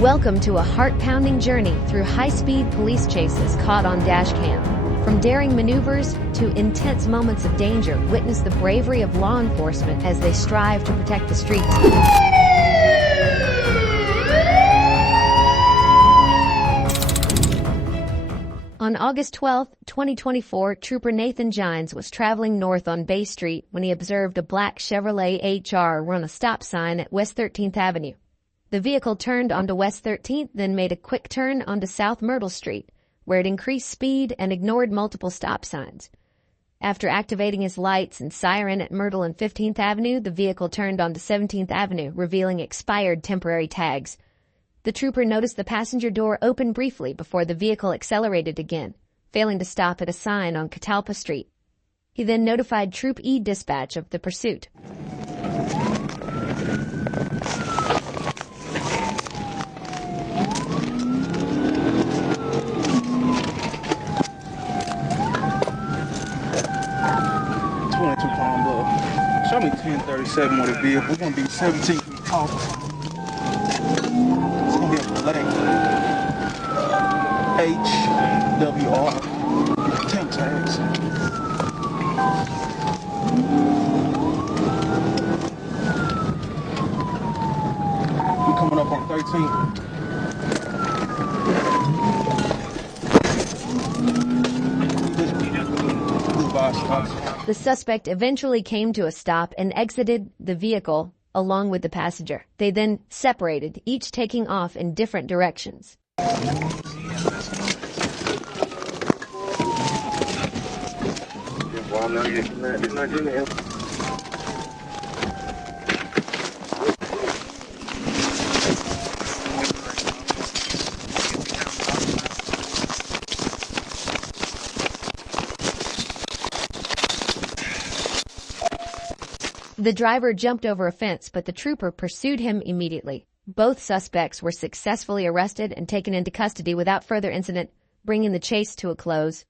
Welcome to a heart-pounding journey through high-speed police chases caught on dashcam. From daring maneuvers to intense moments of danger, witness the bravery of law enforcement as they strive to protect the streets. On August 12, 2024, Trooper Nathan Gines was traveling north on Bay Street when he observed a black Chevrolet HR run a stop sign at West 13th Avenue. The vehicle turned onto West 13th, then made a quick turn onto South Myrtle Street, where it increased speed and ignored multiple stop signs. After activating his lights and siren at Myrtle and 15th Avenue, the vehicle turned onto 17th Avenue, revealing expired temporary tags. The trooper noticed the passenger door open briefly before the vehicle accelerated again, failing to stop at a sign on Catalpa Street. He then notified Troop E dispatch of the pursuit. Show me 1037 with a vehicle. We're going to be 17 feet tall. It's going to be a flag. HWR. 10 tags. We're coming up on 13. The suspect eventually came to a stop and exited the vehicle along with the passenger. They then separated, each taking off in different directions. The driver jumped over a fence, but the trooper pursued him immediately. Both suspects were successfully arrested and taken into custody without further incident, bringing the chase to a close.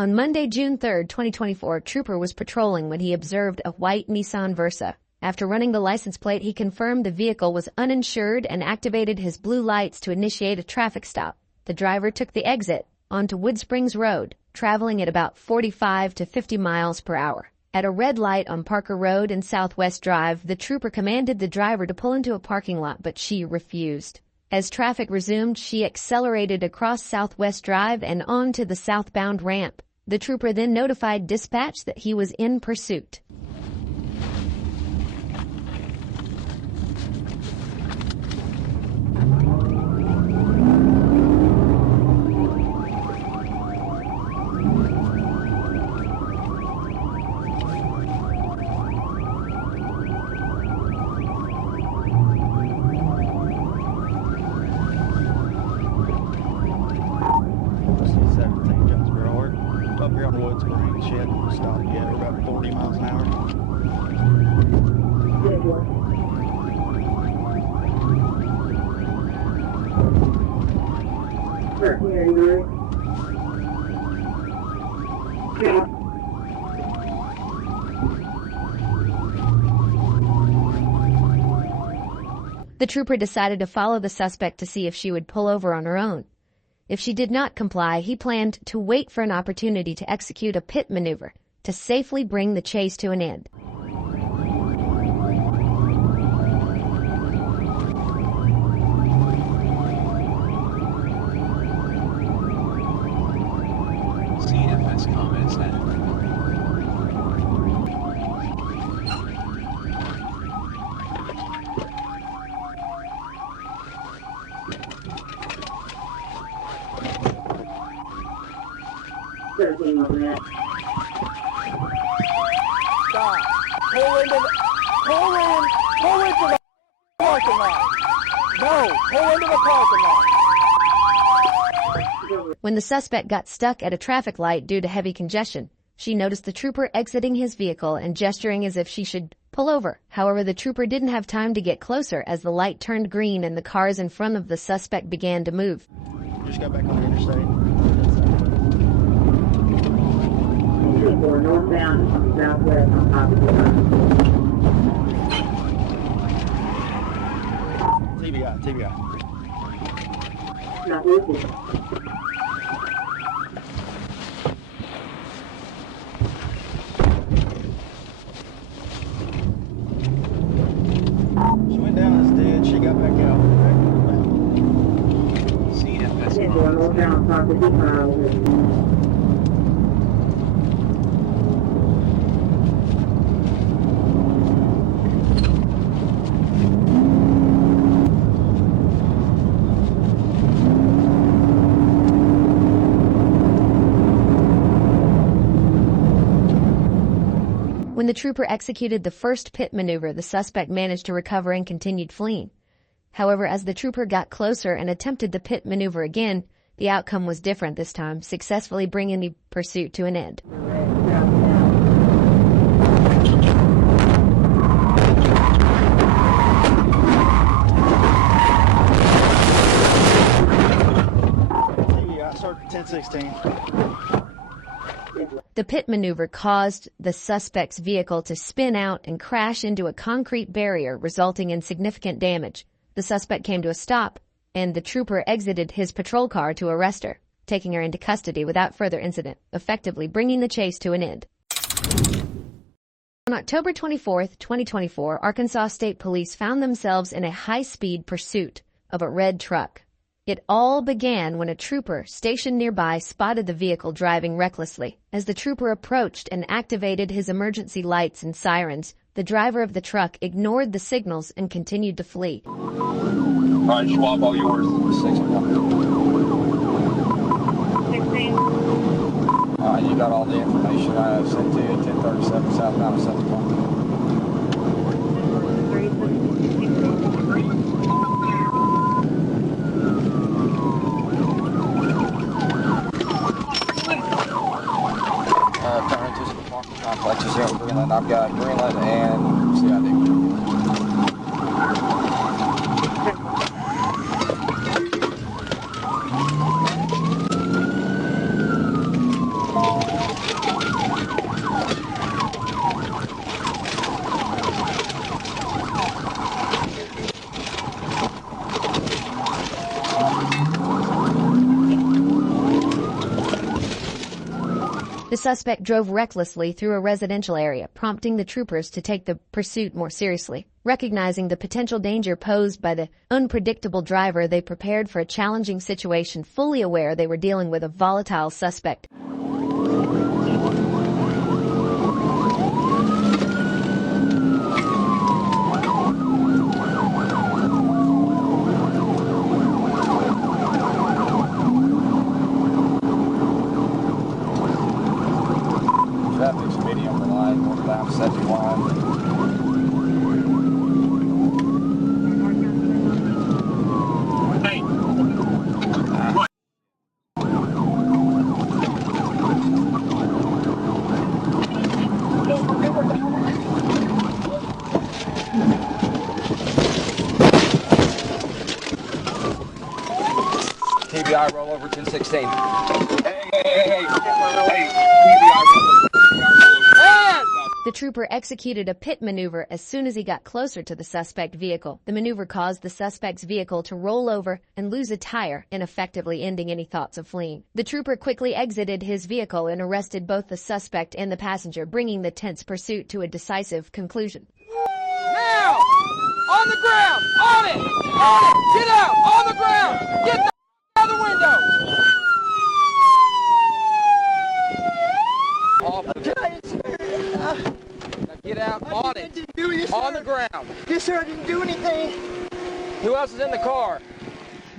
On Monday, June 3, 2024, trooper was patrolling when he observed a white Nissan Versa. After running the license plate, he confirmed the vehicle was uninsured and activated his blue lights to initiate a traffic stop. The driver took the exit onto Wood Springs Road, traveling at about 45 to 50 miles per hour. At a red light on Parker Road and Southwest Drive, the trooper commanded the driver to pull into a parking lot, but she refused. As traffic resumed, she accelerated across Southwest Drive and onto the southbound ramp. The trooper then notified dispatch that he was in pursuit. Up here on Wood Springs, she hadn't stopped yet. We're about 40 miles an hour. The trooper decided to follow the suspect to see if she would pull over on her own. If she did not comply, he planned to wait for an opportunity to execute a pit maneuver to safely bring the chase to an end. CFS comments that Stop. Pull into the parking lot. No, pull into the parking lot. When the suspect got stuck at a traffic light due to heavy congestion, she noticed the trooper exiting his vehicle and gesturing as if she should pull over. However, the trooper didn't have time to get closer as the light turned green and the cars in front of the suspect began to move. Just got back on the interstate. 2-4 northbound, southwest on top of the TBI. Not working. She went down as dead. She got back out. CFS Yeah, going on down property file. When the trooper executed the first pit maneuver, the suspect managed to recover and continued fleeing. However, as the trooper got closer and attempted the pit maneuver again, the outcome was different this time, successfully bringing the pursuit to an end. TBI, circuit 1016. The pit maneuver caused the suspect's vehicle to spin out and crash into a concrete barrier, resulting in significant damage. The suspect came to a stop, and the trooper exited his patrol car to arrest her, taking her into custody without further incident, effectively bringing the chase to an end. On October 24, 2024, Arkansas State Police found themselves in a high-speed pursuit of a red truck. It all began when a trooper stationed nearby spotted the vehicle driving recklessly. As the trooper approached and activated his emergency lights and sirens, the driver of the truck ignored the signals and continued to flee. All right, Schwab, all yours. 16. You got all the information I sent to you at 1037 southbound of 7 o'clock. Turn into some apartment complexes here in Greenland. I've got Greenland and CID. The suspect drove recklessly through a residential area, prompting the troopers to take the pursuit more seriously. Recognizing the potential danger posed by the unpredictable driver, they prepared for a challenging situation, fully aware they were dealing with a volatile suspect. Traffic's medium for line, northbound 71. TBI rollover 1016. Hey, The trooper executed a pit maneuver as soon as he got closer to the suspect vehicle. The maneuver caused the suspect's vehicle to roll over and lose a tire, ineffectively ending any thoughts of fleeing. The trooper quickly exited his vehicle and arrested both the suspect and the passenger, bringing the tense pursuit to a decisive conclusion. Now! On the ground! On it! On it! Get out! On the ground! Get the out of the window! Now get out on it. On the ground. Yes, sir, I didn't do anything. Who else is in the car?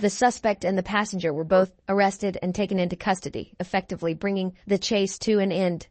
The suspect and the passenger were both arrested and taken into custody, effectively bringing the chase to an end.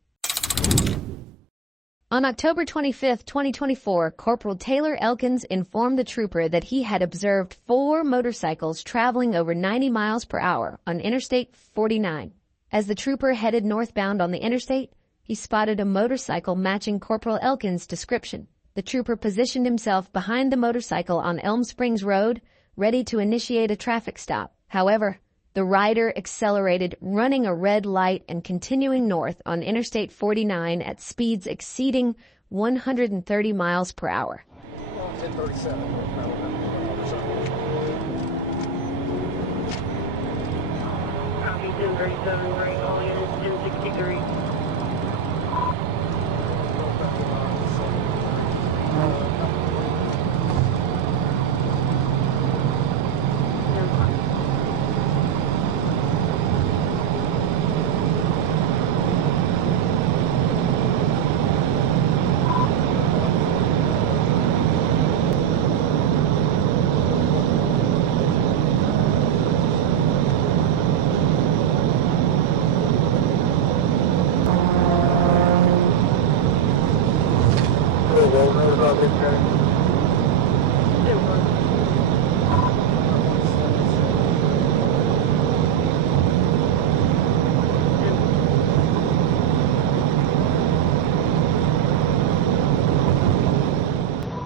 On October 25, 2024, Corporal Taylor Elkins informed the trooper that he had observed 4 motorcycles traveling over 90 miles per hour on Interstate 49. As the trooper headed northbound on the interstate, he spotted a motorcycle matching Corporal Elkins' description. The trooper positioned himself behind the motorcycle on Elm Springs Road, ready to initiate a traffic stop. However, the rider accelerated, running a red light and continuing north on Interstate 49 at speeds exceeding 130 miles per hour. 1037. 37 all units 1063.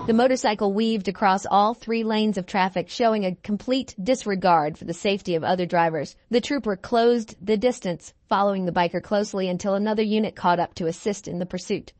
The motorcycle weaved across all 3 lanes of traffic, showing a complete disregard for the safety of other drivers. The trooper closed the distance, following the biker closely until another unit caught up to assist in the pursuit.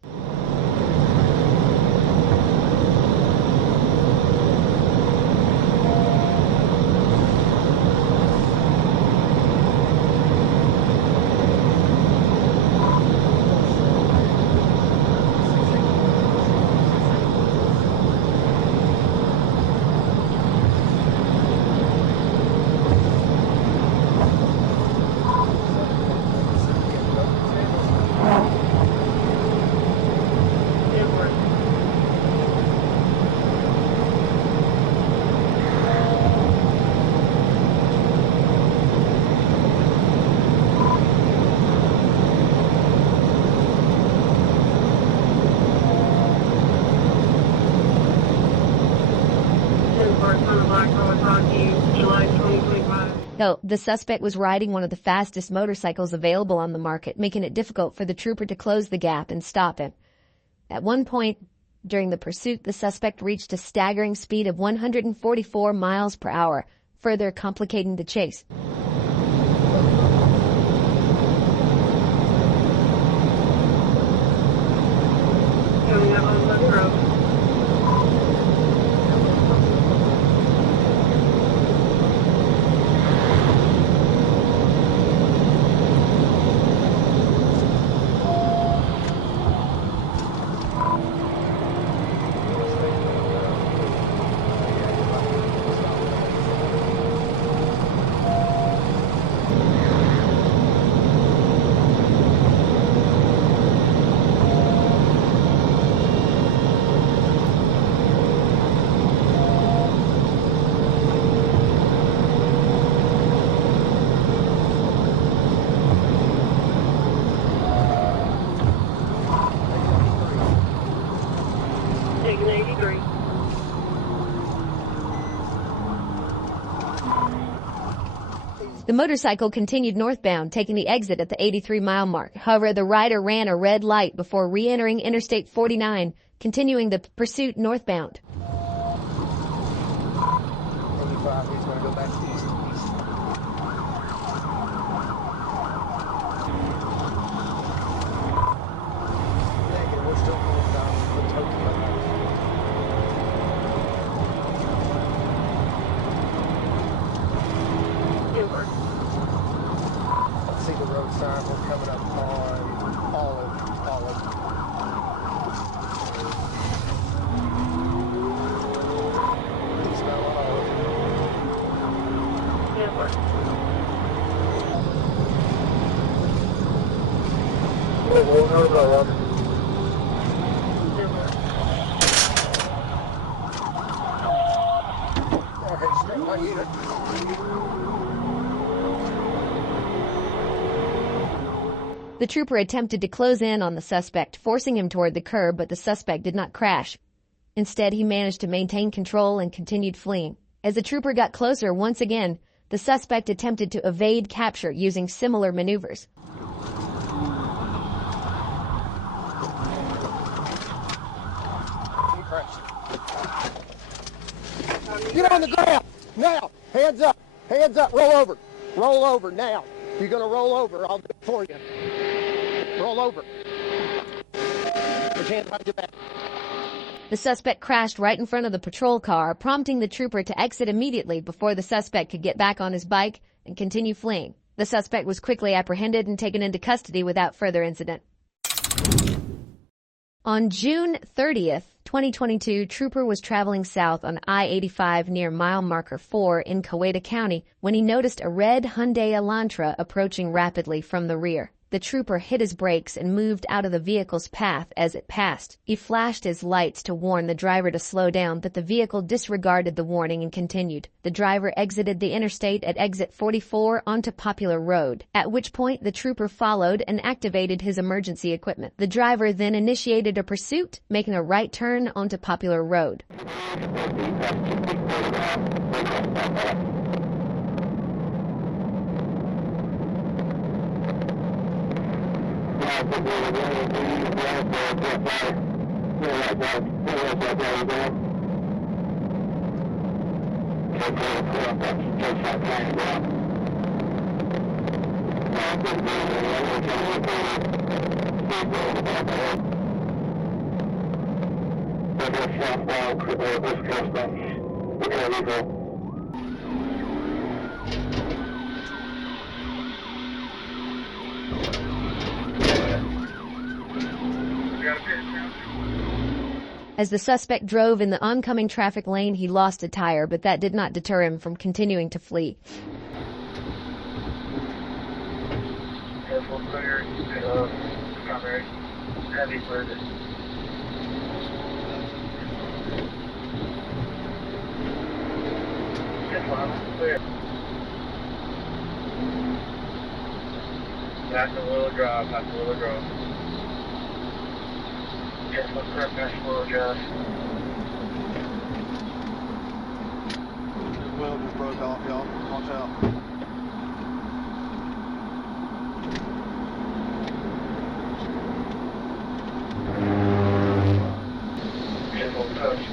No, the suspect was riding one of the fastest motorcycles available on the market, making it difficult for the trooper to close the gap and stop him. At one point during the pursuit, the suspect reached a staggering speed of 144 miles per hour, further complicating the chase. Coming up on West Road. Taking 83. The motorcycle continued northbound, taking the exit at the 83-mile mark. However, the rider ran a red light before re-entering Interstate 49, continuing the pursuit northbound. 85, he's going to go back east. Negative, we're still going down the Tokyo. See the road sign, we're coming up on Olive. Eastbound Olive. Okay, straight my unit. The trooper attempted to close in on the suspect, forcing him toward the curb, but the suspect did not crash. Instead, he managed to maintain control and continued fleeing. As the trooper got closer once again, the suspect attempted to evade capture using similar maneuvers. Get on the ground, now, hands up, roll over, now. You're gonna roll over, I'll do it for you. Roll over. Put your hands behind your back. The suspect crashed right in front of the patrol car, prompting the trooper to exit immediately before the suspect could get back on his bike and continue fleeing. The suspect was quickly apprehended and taken into custody without further incident. On June 30th, 2022, Trooper was traveling south on I-85 near mile marker 4 in Coweta County when he noticed a red Hyundai Elantra approaching rapidly from the rear. The trooper hit his brakes and moved out of the vehicle's path as it passed. He flashed his lights to warn the driver to slow down, but the vehicle disregarded the warning and continued. The driver exited the interstate at exit 44 onto Popular Road, at which point the trooper followed and activated his emergency equipment. The driver then initiated a pursuit, making a right turn onto Popular Road. As the suspect drove in the oncoming traffic lane, he lost a tire, but that did not deter him from continuing to flee. Careful, clear, strawberry, heavy further. Good one, clear. Back a little drop, back a little drop. Just look for a best will adjust. His wheel just broke off, y'all. Watch out. Careful, coach.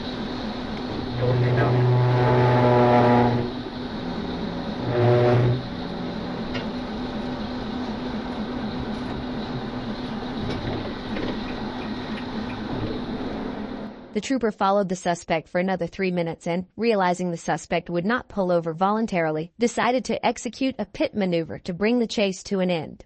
Don't be down. The trooper followed the suspect for another 3 minutes and, realizing the suspect would not pull over voluntarily, decided to execute a pit maneuver to bring the chase to an end.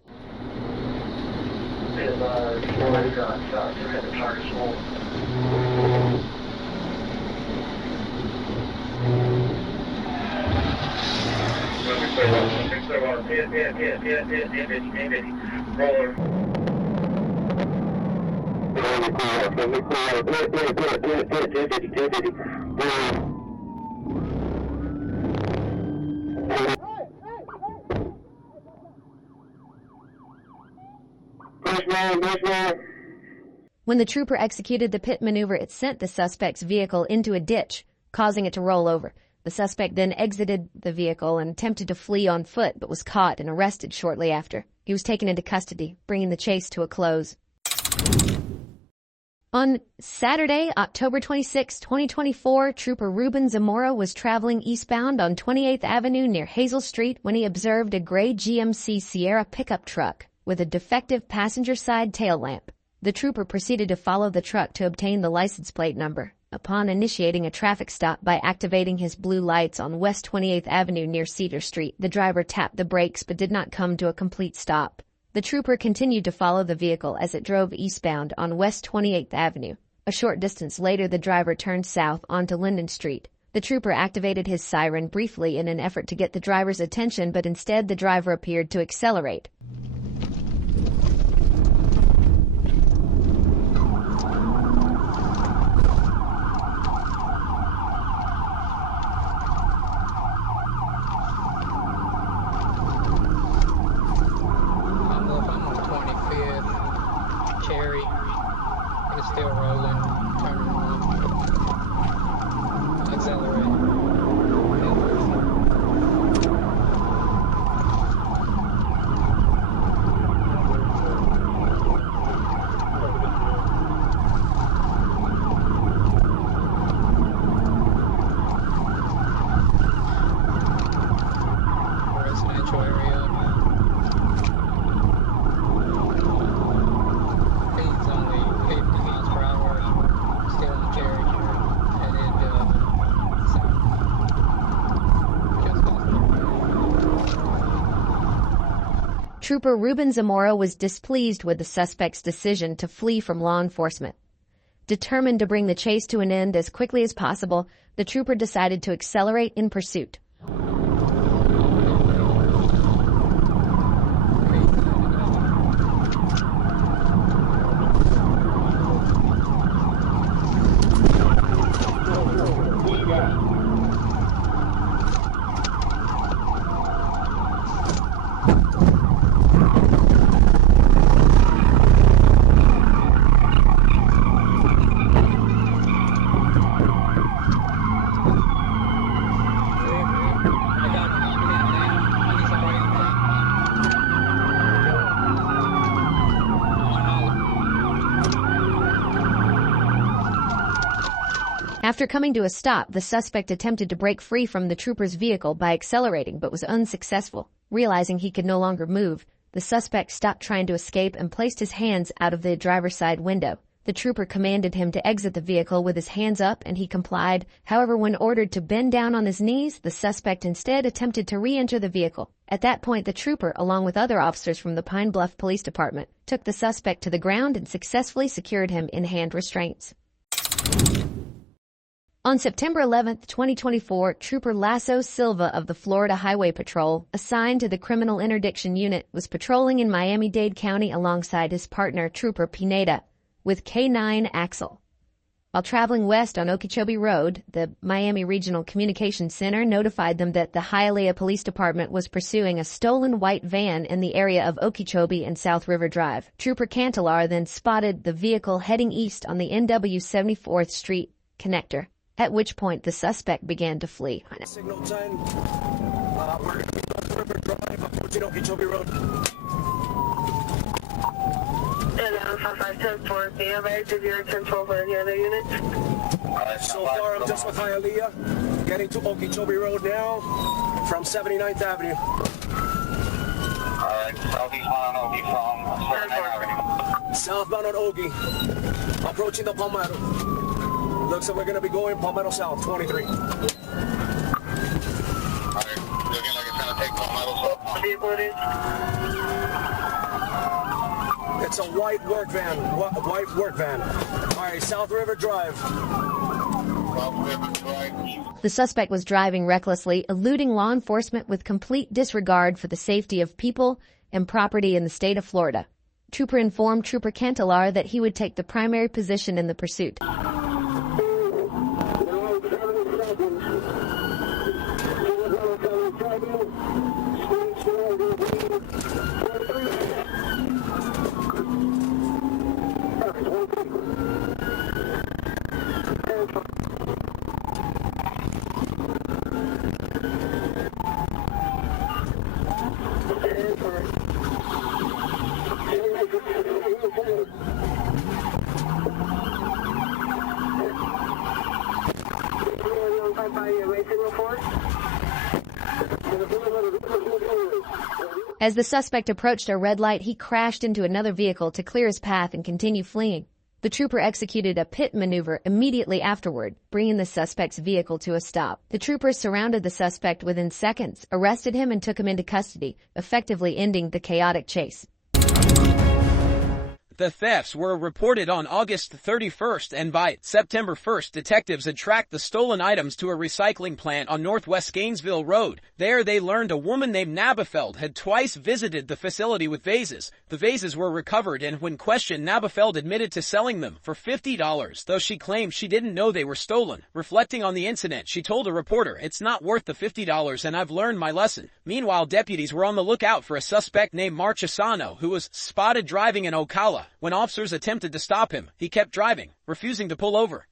When the trooper executed the pit maneuver, it sent the suspect's vehicle into a ditch, causing it to roll over. The suspect then exited the vehicle and attempted to flee on foot, but was caught and arrested shortly after. He was taken into custody, bringing the chase to a close. On Saturday, October 26, 2024, Trooper Ruben Zamora was traveling eastbound on 28th Avenue near Hazel Street when he observed a gray GMC Sierra pickup truck with a defective passenger side tail lamp. The trooper proceeded to follow the truck to obtain the license plate number. Upon initiating a traffic stop by activating his blue lights on West 28th Avenue near Cedar Street, the driver tapped the brakes but did not come to a complete stop. The trooper continued to follow the vehicle as it drove eastbound on West 28th Avenue. A short distance later, the driver turned south onto Linden Street. The trooper activated his siren briefly in an effort to get the driver's attention, but instead the driver appeared to accelerate. Still rolling, turning on, accelerate. Trooper Ruben Zamora was displeased with the suspect's decision to flee from law enforcement. Determined to bring the chase to an end as quickly as possible, the trooper decided to accelerate in pursuit. After coming to a stop, the suspect attempted to break free from the trooper's vehicle by accelerating but was unsuccessful. Realizing he could no longer move, the suspect stopped trying to escape and placed his hands out of the driver's side window. The trooper commanded him to exit the vehicle with his hands up, and he complied. However, when ordered to bend down on his knees, the suspect instead attempted to re-enter the vehicle. At that point, the trooper, along with other officers from the Pine Bluff Police Department, took the suspect to the ground and successfully secured him in hand restraints. On September 11, 2024, Trooper Lasso Silva of the Florida Highway Patrol, assigned to the Criminal Interdiction Unit, was patrolling in Miami-Dade County alongside his partner, Trooper Pineda, with K9 Axel. While traveling west on Okeechobee Road, the Miami Regional Communications Center notified them that the Hialeah Police Department was pursuing a stolen white van in the area of Okeechobee and South River Drive. Trooper Cantelar then spotted the vehicle heading east on the NW 74th Street connector, at which point the suspect began to flee. Signal 10. We're going to be North River Drive, approaching Okeechobee Road. And 5510 for DMA, did you return 12 for any other units? So far, I'm just with Hialeah, getting to Okeechobee Road now from 79th Avenue. Alright, southeastbound on Ogie from 79th Avenue. Southbound on Ogie, approaching the Palmetto. Looks like we're going to be going Palmetto South, 23. Alright, looking like it's going to take Palmetto South. What vehicle it is? It's a white work van. White work van. All right, South River Drive. South River Drive. The suspect was driving recklessly, eluding law enforcement with complete disregard for the safety of people and property in the state of Florida. Trooper informed Trooper Cantelar that he would take the primary position in the pursuit. As the suspect approached a red light, he crashed into another vehicle to clear his path and continue fleeing. The trooper executed a pit maneuver immediately afterward, bringing the suspect's vehicle to a stop. The troopers surrounded the suspect within seconds, arrested him, and took him into custody, effectively ending the chaotic chase. The thefts were reported on August 31st, and by September 1st, detectives had tracked the stolen items to a recycling plant on Northwest Gainesville Road. There, they learned a woman named Nabafeld had twice visited the facility with vases. The vases were recovered, and when questioned, Nabafeld admitted to selling them for $50, though she claimed she didn't know they were stolen. Reflecting on the incident, she told a reporter, "It's not worth the $50, and I've learned my lesson." Meanwhile, deputies were on the lookout for a suspect named Marchesano, who was spotted driving in Ocala. When officers attempted to stop him, he kept driving, refusing to pull over.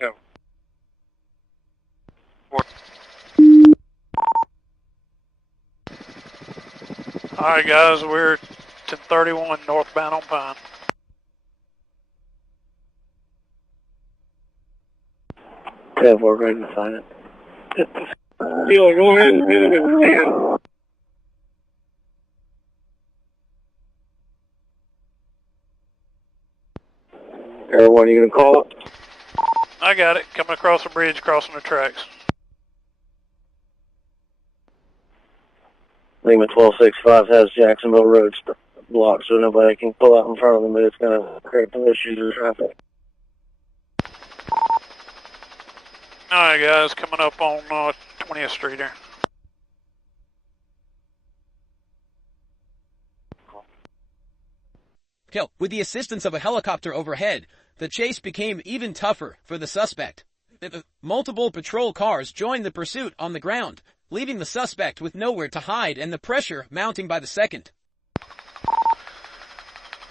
No. Alright guys, we're 1031 northbound on Pine. Yeah, we're ready to sign it. Go ahead. Everyone, you gonna call it? I got it. Coming across the bridge, crossing the tracks. Lima 1265 has Jacksonville Road blocked, so nobody can pull out in front of them, but it's going to create some issues in traffic. Alright guys, coming up on 20th Street here. Kill. With the assistance of a helicopter overhead, the chase became even tougher for the suspect. Multiple patrol cars joined the pursuit on the ground, leaving the suspect with nowhere to hide and the pressure mounting by the second.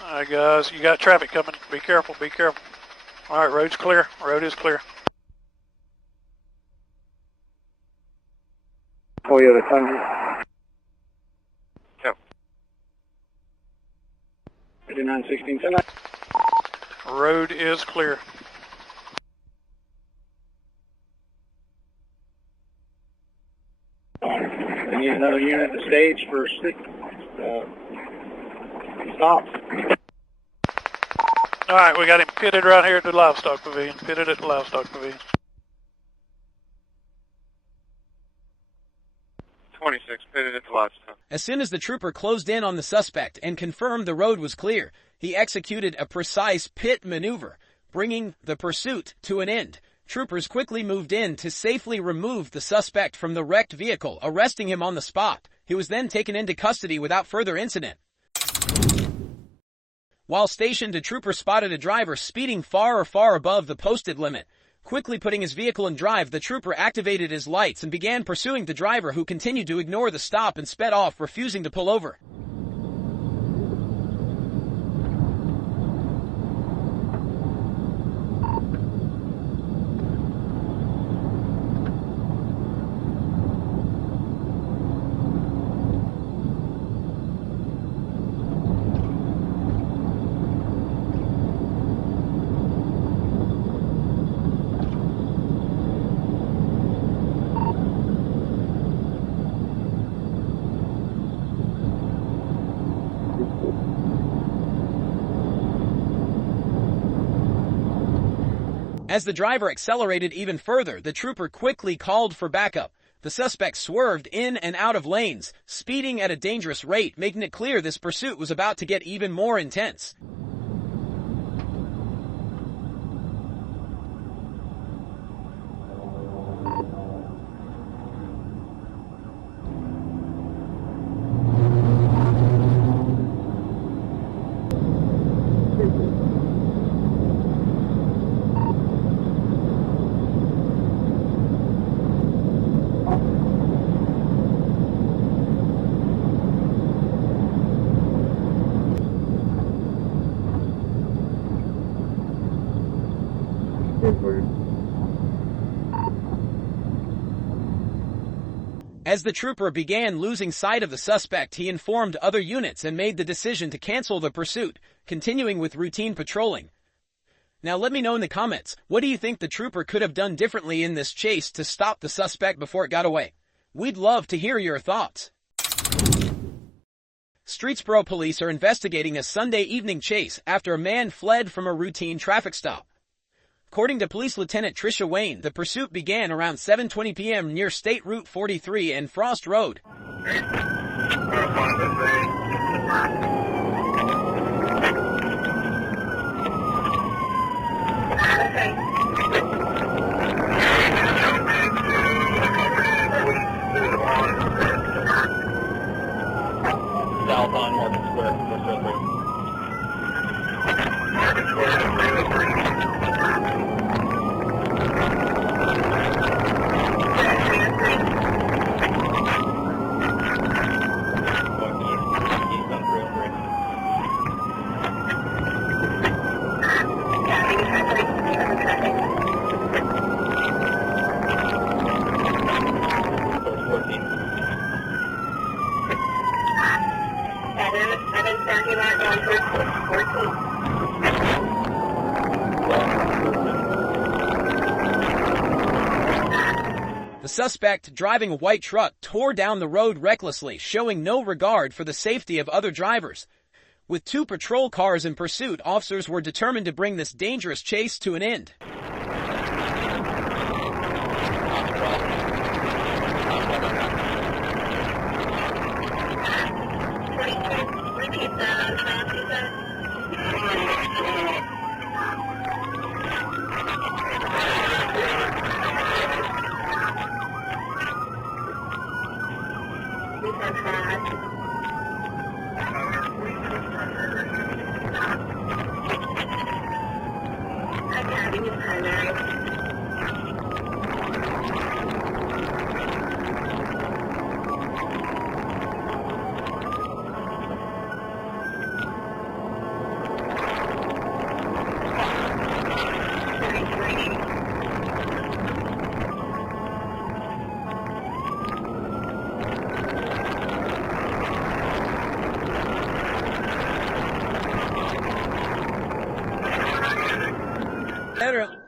Alright guys, you got traffic coming. Be careful, be careful. Alright, road's clear. Road is clear. Toyota Tundra. Yep. 5916. Road is clear. I need another unit at the stage for stops. Alright, we got him pitted right here at the livestock pavilion. Pitted at the livestock pavilion. 26, pitted at the livestock. As soon as the trooper closed in on the suspect and confirmed the road was clear, he executed a precise pit maneuver, bringing the pursuit to an end. Troopers quickly moved in to safely remove the suspect from the wrecked vehicle, arresting him on the spot. He was then taken into custody without further incident. While stationed, a trooper spotted a driver speeding far above the posted limit. Quickly putting his vehicle in drive, the trooper activated his lights and began pursuing the driver, who continued to ignore the stop and sped off, refusing to pull over. As the driver accelerated even further, the trooper quickly called for backup. The suspect swerved in and out of lanes, speeding at a dangerous rate, making it clear this pursuit was about to get even more intense. As the trooper began losing sight of the suspect, he informed other units and made the decision to cancel the pursuit, continuing with routine patrolling. Now let me know in the comments, what do you think the trooper could have done differently in this chase to stop the suspect before it got away? We'd love to hear your thoughts. Streetsboro police are investigating a Sunday evening chase after a man fled from a routine traffic stop. According to Police Lieutenant Tricia Wayne, the pursuit began around 7:20 p.m. near State Route 43 and Frost Road. South on Market Square, Market Square. The suspect, driving a white truck, tore down the road recklessly, showing no regard for the safety of other drivers. With 2 patrol cars in pursuit, officers were determined to bring this dangerous chase to an end.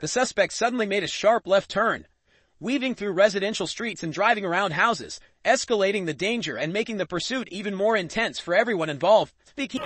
The suspect suddenly made a sharp left turn, weaving through residential streets and driving around houses, escalating the danger and making the pursuit even more intense for everyone involved. Speaking.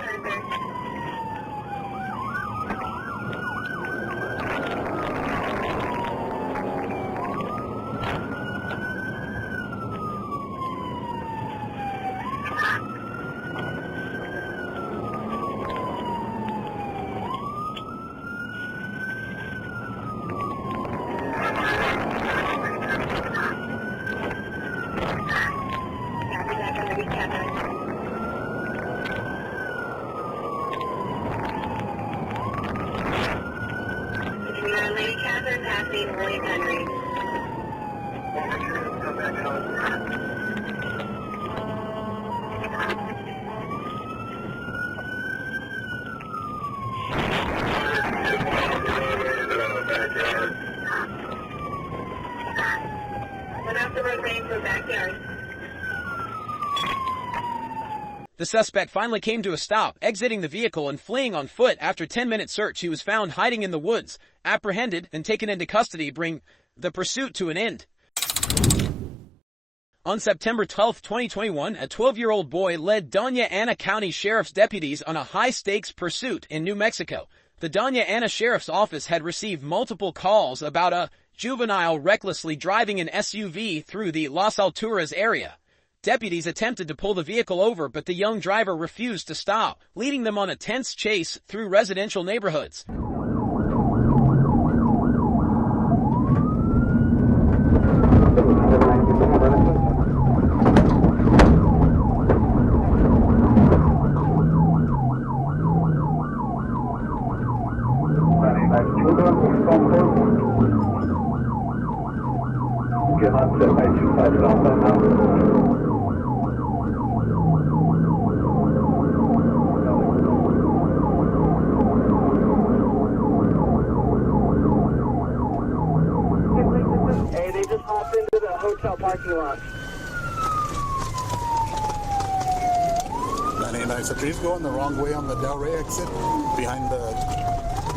The suspect finally came to a stop, exiting the vehicle and fleeing on foot. After a 10-minute search, he was found hiding in the woods, apprehended, and taken into custody, bringing the pursuit to an end. On September 12, 2021, a 12-year-old boy led Doña Ana County Sheriff's deputies on a high-stakes pursuit in New Mexico. The Doña Ana Sheriff's Office had received multiple calls about a juvenile recklessly driving an SUV through the Las Alturas area. Deputies attempted to pull the vehicle over, but the young driver refused to stop, leading them on a tense chase through residential neighborhoods. Hey, they just hopped into the hotel parking lot. 99, so please go in the wrong way on the Del Rey exit behind the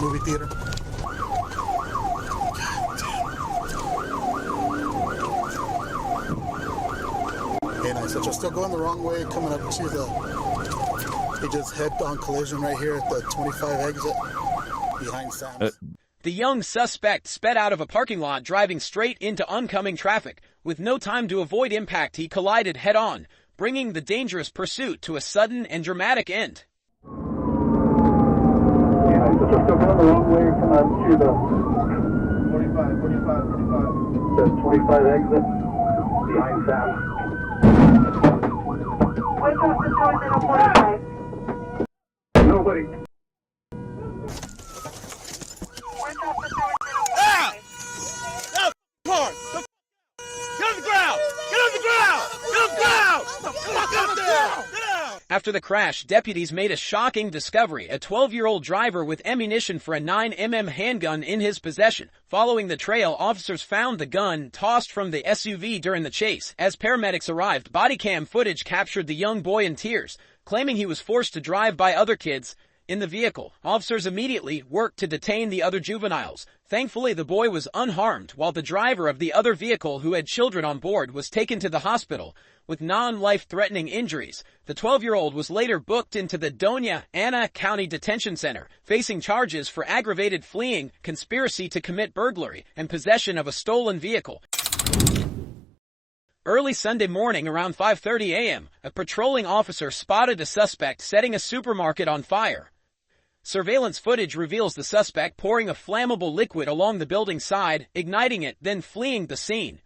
movie theater. Hey, nice. So just still going the wrong way, coming up to the, he just head-on collision right here at the 25 exit behind Sam's. The young suspect sped out of a parking lot, driving straight into oncoming traffic. With no time to avoid impact, he collided head-on, bringing the dangerous pursuit to a sudden and dramatic end. Yeah, so just still going the wrong way, coming up to the 45, the 25 exit behind Sam's. What's up the doors in a 45? Nobody. After the crash, deputies made a shocking discovery: a 12-year-old driver with ammunition for a 9mm handgun in his possession. Following the trail, officers found the gun tossed from the SUV during the chase. As paramedics arrived, body cam footage captured the young boy in tears, claiming he was forced to drive by other kids in the vehicle. Officers immediately worked to detain the other juveniles. Thankfully, the boy was unharmed, while the driver of the other vehicle, who had children on board, was taken to the hospital with non-life-threatening injuries. The 12-year-old was later booked into the Doña Ana County Detention Center, facing charges for aggravated fleeing, conspiracy to commit burglary, and possession of a stolen vehicle. Early Sunday morning around 5:30 a.m., a patrolling officer spotted a suspect setting a supermarket on fire. Surveillance footage reveals the suspect pouring a flammable liquid along the building's side, igniting it, then fleeing the scene.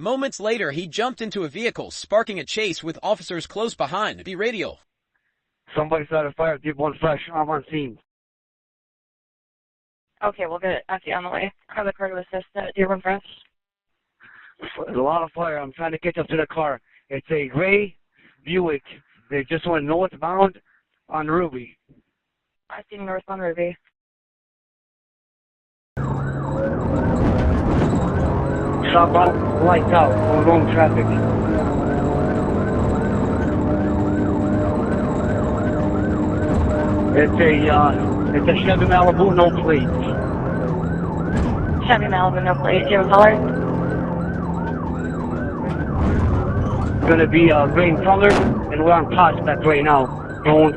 Moments later, he jumped into a vehicle, sparking a chase with officers close behind. The radio. Somebody started a fire at Deep 1 Fresh. I'm on scene. Okay, we'll get it on the way. Have the car to assist at Deer 1 Fresh. There's a lot of fire. I'm trying to get up to the car. It's a gray Buick. They just went northbound on Ruby. I see northbound Ruby. Southbound, lights out, on wrong traffic. It's a Chevy Malibu, no plate. Chevy Malibu, no plate. Do you have a color? Gonna be green color, and we're on Prospect right now, going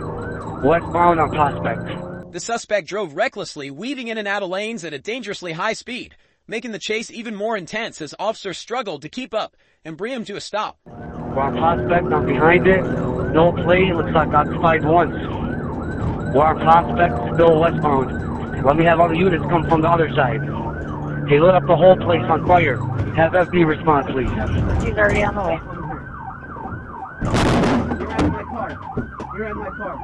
westbound on Prospect. The suspect drove recklessly, weaving in and out of lanes at a dangerously high speed, making the chase even more intense as officers struggled to keep up and bring him to a stop. We're on Prospect, I'm behind it, no plate, looks like occupied once. We're on Prospect, still westbound. Let me have other units come from the other side. They lit up the whole place on fire. Have FB response, please. He's already on the way. You're in my car. You're in my car.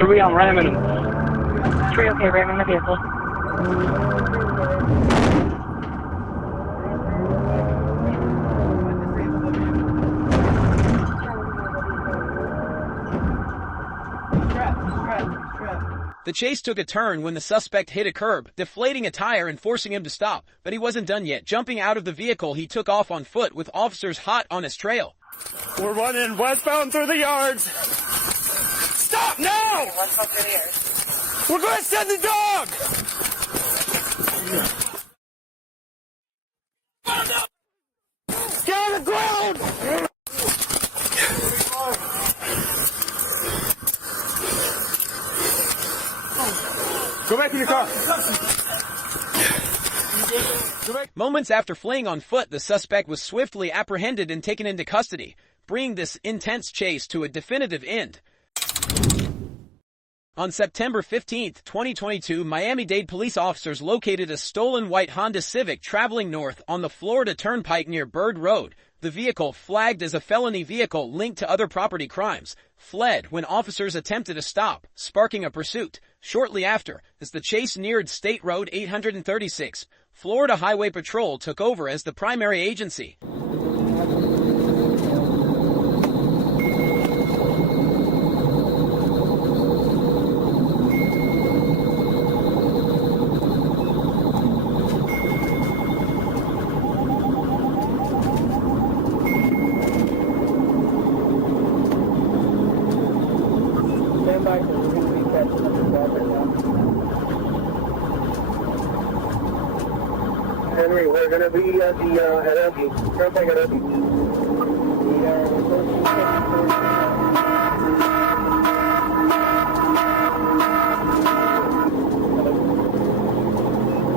Three, I'm ramming him. 3, okay, ramming the vehicle. The chase took a turn when the suspect hit a curb, deflating a tire and forcing him to stop. But he wasn't done yet. Jumping out of the vehicle, he took off on foot with officers hot on his trail. We're running westbound through the yards. Stop now! We're going to send the dog! Get on the ground! Go back in your car. Moments after fleeing on foot, the suspect was swiftly apprehended and taken into custody, bringing this intense chase to a definitive end. On September 15, 2022, Miami-Dade police officers located a stolen white Honda Civic traveling north on the Florida Turnpike near Bird Road. The vehicle, flagged as a felony vehicle linked to other property crimes, fled when officers attempted to stop, sparking a pursuit. Shortly after, as the chase neared State Road 836, Florida Highway Patrol took over as the primary agency. Henry, we're going to be at the Adobe. Turnpike Adobe.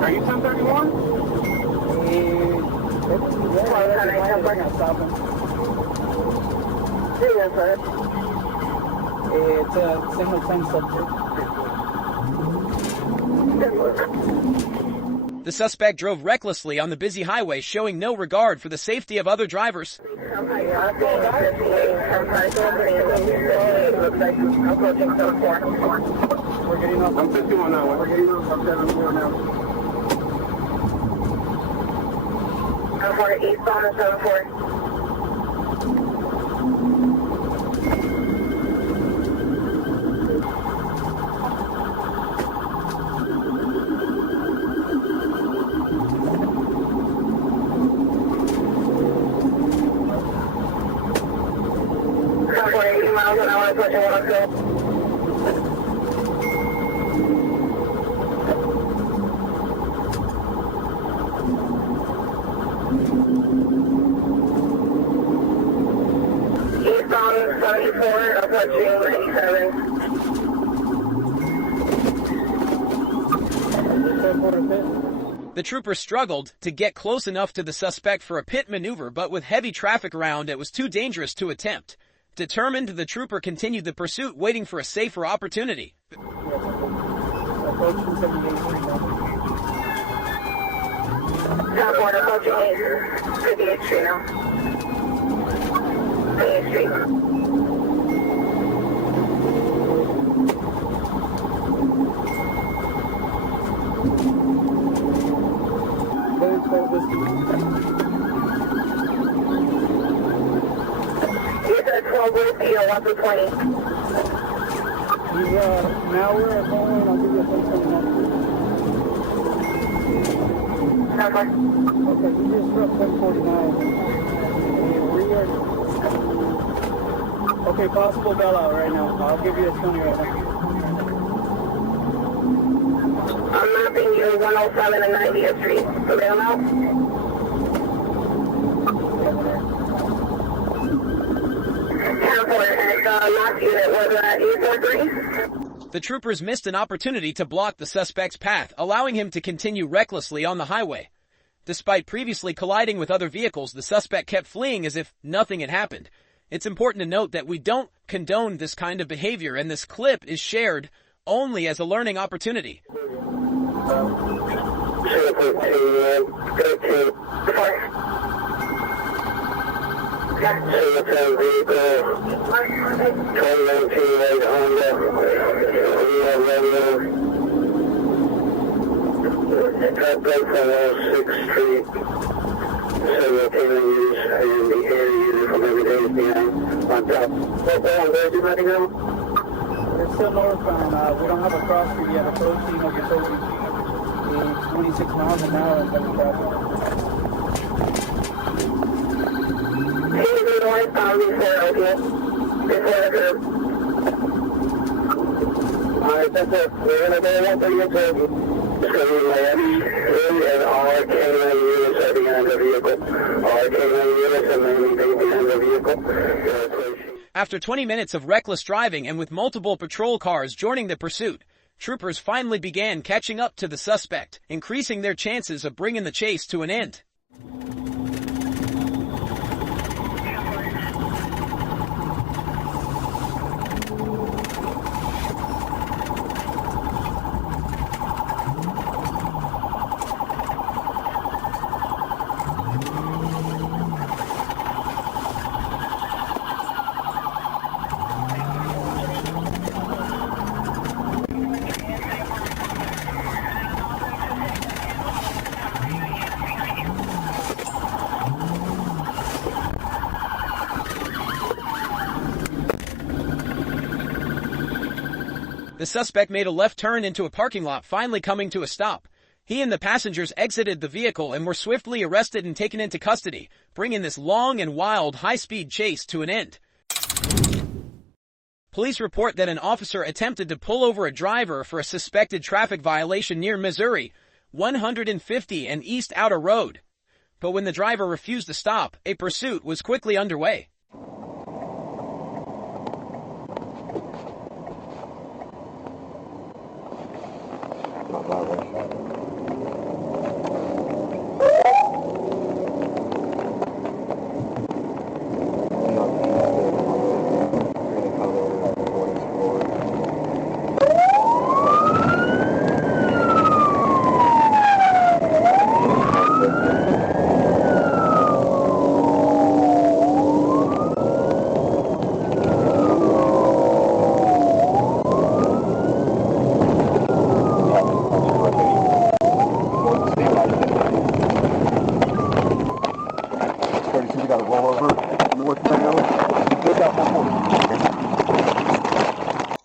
Are you 1031? It's a single time subject. The suspect drove recklessly on the busy highway, showing no regard for the safety of other drivers. We're getting off. I'm 51 now. We're getting off. I'm 74 now. 74 eastbound and 74. Miles an hour, pushing 102. Eastbound 74, approaching 87. The trooper struggled to get close enough to the suspect for a pit maneuver, but with heavy traffic around, it was too dangerous to attempt. Determined, the trooper continued the pursuit, waiting for a safer opportunity. Approaching 78th Street now. Southbound approaching 58th Street now. 58th Street. Very 12 whiskey. He's at 12 whiskey or 1 to 20. He's, now we're at home, I'll give you a phone call now. Okay, you just struck 1049. Okay, possible bailout right now. I'll give you a 20 right now. I'm mapping you 107 and 90th Street. So bailout? Airport, and last unit was at 843. The troopers missed an opportunity to block the suspect's path, allowing him to continue recklessly on the highway. Despite previously colliding with other vehicles, the suspect kept fleeing as if nothing had happened. It's important to note that we don't condone this kind of behavior, and this clip is shared only as a learning opportunity. We're still northbound. We don't have a cross street yet. Approaching Okeechobee. 26 miles an hour and double traffic. Northbound before, okay? Before the curb. Alright, that's it. We're gonna go up to Okeechobee. It's gonna be left, and all our K9 units are behind the vehicle. All our K9 units are mainly behind the vehicle. After 20 minutes of reckless driving and with multiple patrol cars joining the pursuit, troopers finally began catching up to the suspect, increasing their chances of bringing the chase to an end. The suspect made a left turn into a parking lot, finally coming to a stop. He and the passengers exited the vehicle and were swiftly arrested and taken into custody, bringing this long and wild high-speed chase to an end. Police report that an officer attempted to pull over a driver for a suspected traffic violation near Missouri, 150 and East Outer Road. But when the driver refused to stop, a pursuit was quickly underway.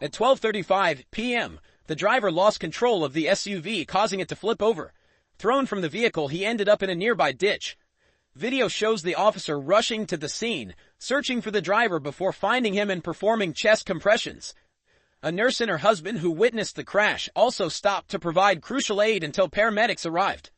At 12:35 p.m., the driver lost control of the SUV, causing it to flip over. Thrown from the vehicle, he ended up in a nearby ditch. Video shows the officer rushing to the scene, searching for the driver before finding him and performing chest compressions. A nurse and her husband who witnessed the crash also stopped to provide crucial aid until paramedics arrived.